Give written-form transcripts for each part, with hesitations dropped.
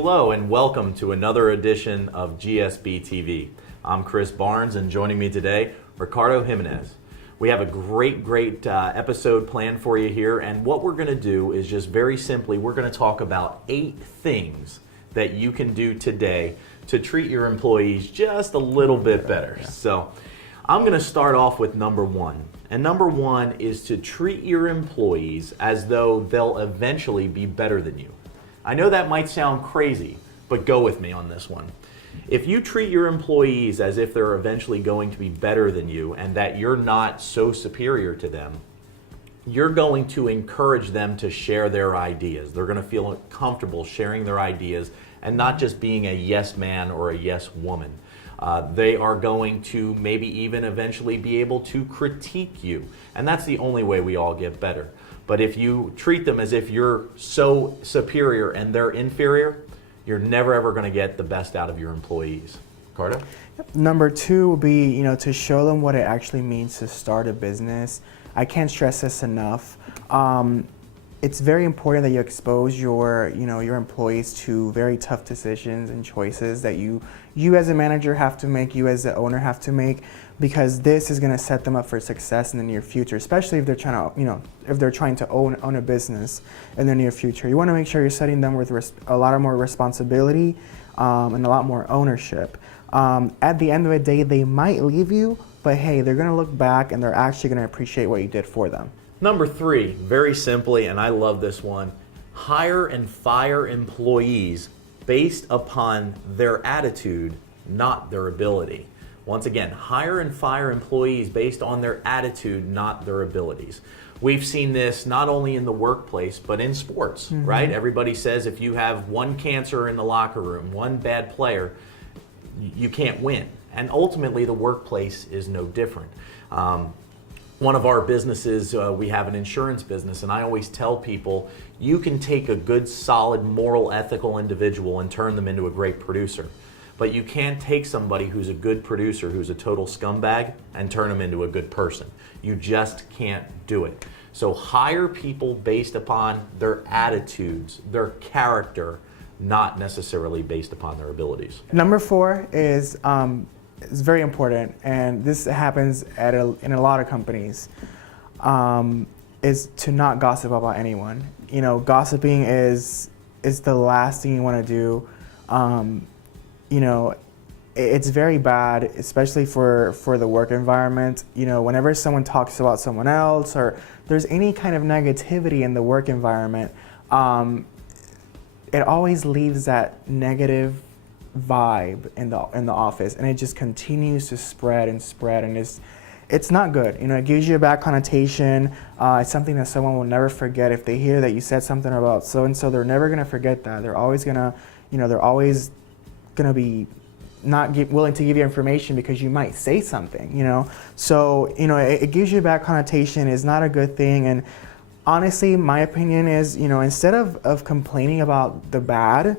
Hello and welcome to another edition of GSB TV. I'm Chris Barnes, and joining me today, Ricardo Jimenez. We have a great episode planned for you here, and what we're going to do is just very simply, we're going to talk about 8 things that you can do today to treat your employees just a little bit better. So I'm going to start off with number 1. And number 1 is to treat your employees as though they'll eventually be better than you. I know that might sound crazy, but go with me on this one. If you treat your employees as if they're eventually going to be better than you and that you're not so superior to them, you're going to encourage them to share their ideas. They're going to feel comfortable sharing their ideas and not just being a yes man or a yes woman. They are going to maybe even eventually be able to critique you. And that's the only way we all get better. But if you treat them as if you're so superior and they're inferior, you're never ever going to get the best out of your employees. Ricardo? Number 2 would be, to show them what it actually means to start a business. I can't stress this enough. It's very important that you expose your employees to very tough decisions and choices that you as a manager have to make, you as the owner have to make, because this is going to set them up for success in the near future, especially if they're trying to own a business in the near future. You want to make sure you're setting them with a lot more responsibility and a lot more ownership. At the end of the day, they might leave you, but hey, they're going to look back and they're actually going to appreciate what you did for them. Number 3, very simply, and I love this one, hire and fire employees based upon their attitude, not their ability. Once again, hire and fire employees based on their attitude, not their abilities. We've seen this not only in the workplace, but in sports, right? Everybody says if you have one cancer in the locker room, one bad player, you can't win. And ultimately, the workplace is no different. One of our businesses, we have an insurance business, and I always tell people, you can take a good, solid, moral, ethical individual and turn them into a great producer. But you can't take somebody who's a good producer, who's a total scumbag, and turn them into a good person. You just can't do it. So hire people based upon their attitudes, their character, not necessarily based upon their abilities. Number 4 is it's very important, and this happens in a lot of companies, is to not gossip about anyone. Gossiping is the last thing you want to do. It's very bad, especially for the work environment. Whenever someone talks about someone else or there's any kind of negativity in the work environment, it always leaves that negative vibe in the office, and it just continues to spread, and it's not good. It gives you a bad connotation. It's something that someone will never forget. If they hear that you said something about so and so, they're never gonna forget that. They're always gonna be not willing to give you information because you might say something. So it gives you a bad connotation. It's not a good thing. And honestly, my opinion is, instead of complaining about the bad,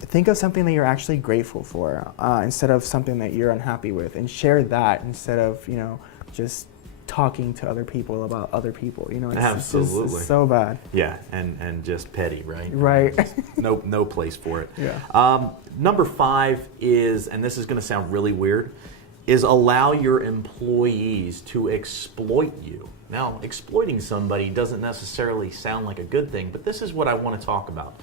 think of something that you're actually grateful for, instead of something that you're unhappy with, and share that instead of just talking to other people about other people. Absolutely. It's so bad. Yeah, and just petty, right? Right. No place for it. Yeah. Number 5 is, and this is going to sound really weird, is allow your employees to exploit you. Now, exploiting somebody doesn't necessarily sound like a good thing, but this is what I want to talk about.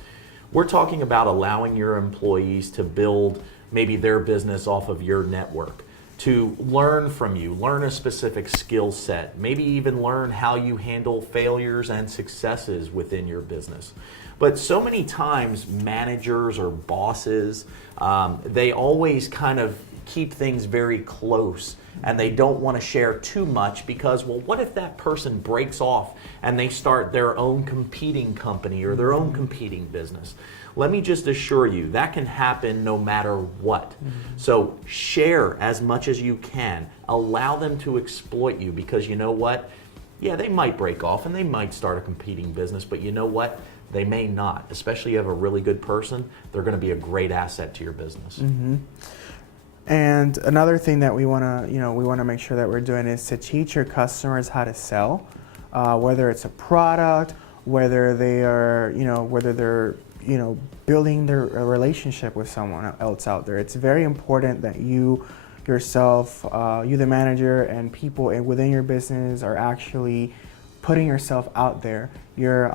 We're talking about allowing your employees to build maybe their business off of your network, to learn from you, learn a specific skill set, maybe even learn how you handle failures and successes within your business. But so many times managers or bosses, they always kind of keep things very close, and they don't want to share too much because, well, what if that person breaks off and they start their own competing company or their own competing business? Let me just assure you, that can happen no matter what. So share as much as you can. Allow them to exploit you, because you know what? Yeah, they might break off and they might start a competing business, but you know what? They may not. Especially if you have a really good person, they're going to be a great asset to your business. And another thing that we want to make sure that we're doing is to teach your customers how to sell, whether it's a product, whether they are, whether they're building a relationship with someone else out there. It's very important that you yourself, you the manager, and people within your business are actually putting yourself out there. You're,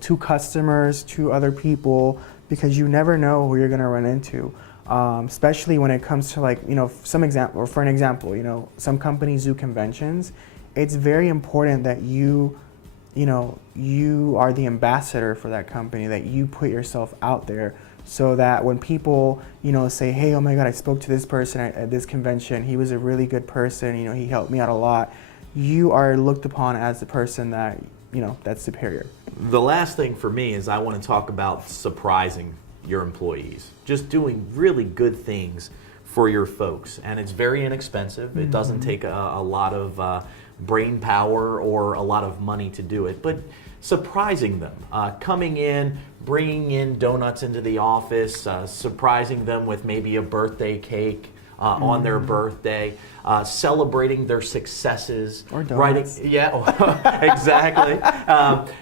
to customers, to other people, because you never know who you're going to run into. Especially when it comes to some example, or for an example, some companies do conventions. It's very important that you are the ambassador for that company, that you put yourself out there, so that when people, say, hey, oh my God, I spoke to this person at this convention, he was a really good person, he helped me out a lot, you are looked upon as the person that, that's superior. The last thing for me is I want to talk about surprising your employees, just doing really good things for your folks. And it's very inexpensive. It doesn't take a lot of brain power or a lot of money to do it, but surprising them, coming in, bringing in donuts into the office, surprising them with maybe a birthday cake on their birthday, celebrating their successes. Or donuts. Yeah, exactly.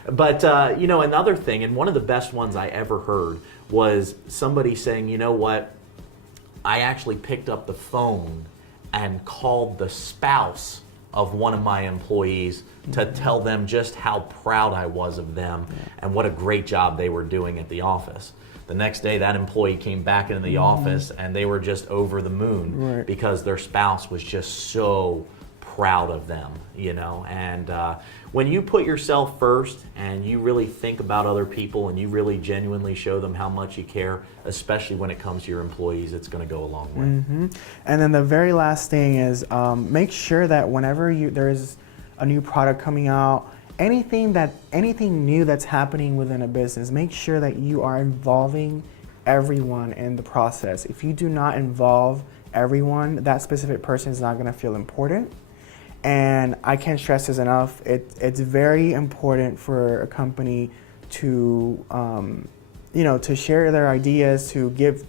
But another thing, and one of the best ones I ever heard, was somebody saying, you know what, I actually picked up the phone and called the spouse of one of my employees to tell them just how proud I was of them and what a great job they were doing at the office. The next day, that employee came back into the office and they were just over the moon because their spouse was just so proud of them, And when you put yourself first and you really think about other people and you really genuinely show them how much you care, especially when it comes to your employees, it's going to go a long way. And then the very last thing is make sure that whenever there is a new product coming out, anything new that's happening within a business, make sure that you are involving everyone in the process. If you do not involve everyone, that specific person is not going to feel important. And I can't stress this enough. It's very important for a company to, to share their ideas, to give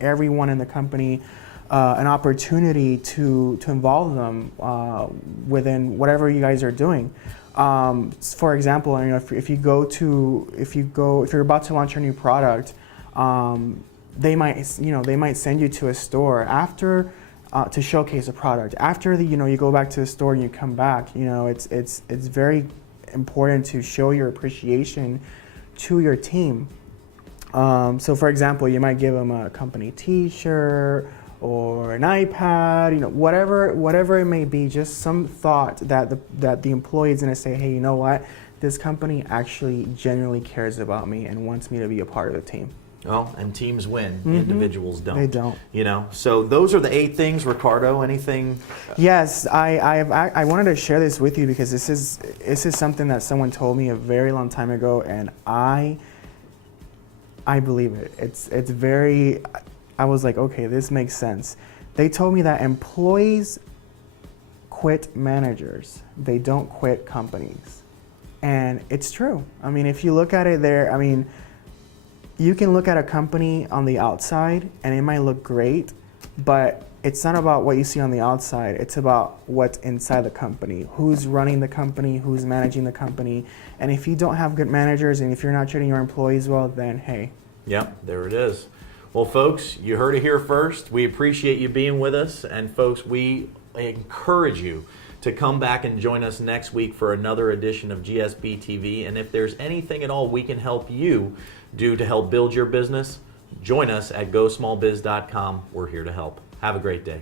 everyone in the company an opportunity to involve them within whatever you guys are doing. For example, if you're about to launch a new product, they might send you to a store after. To showcase a product. After you go back to the store and you come back, it's very important to show your appreciation to your team. So for example, you might give them a company t-shirt or an iPad, whatever it may be, just some thought that the employee is going to say, hey, you know what? This company actually genuinely cares about me and wants me to be a part of the team. Well, and teams win, individuals don't. They don't. So those are the 8 things, Ricardo. Anything? Yes, I wanted to share this with you because this is something that someone told me a very long time ago, and I believe it. It's very. I was like, okay, this makes sense. They told me that employees quit managers. They don't quit companies, and it's true. I mean, if you look at it there, you can look at a company on the outside and it might look great, but it's not about what you see on the outside. It's about what's inside the company, who's running the company, who's managing the company. And if you don't have good managers and if you're not treating your employees well, then hey. Yep, there it is. Well, folks, you heard it here first. We appreciate you being with us. And folks, we encourage you to come back and join us next week for another edition of GSB TV. And if there's anything at all we can help you do to help build your business, join us at GoSmallBiz.com. We're here to help. Have a great day.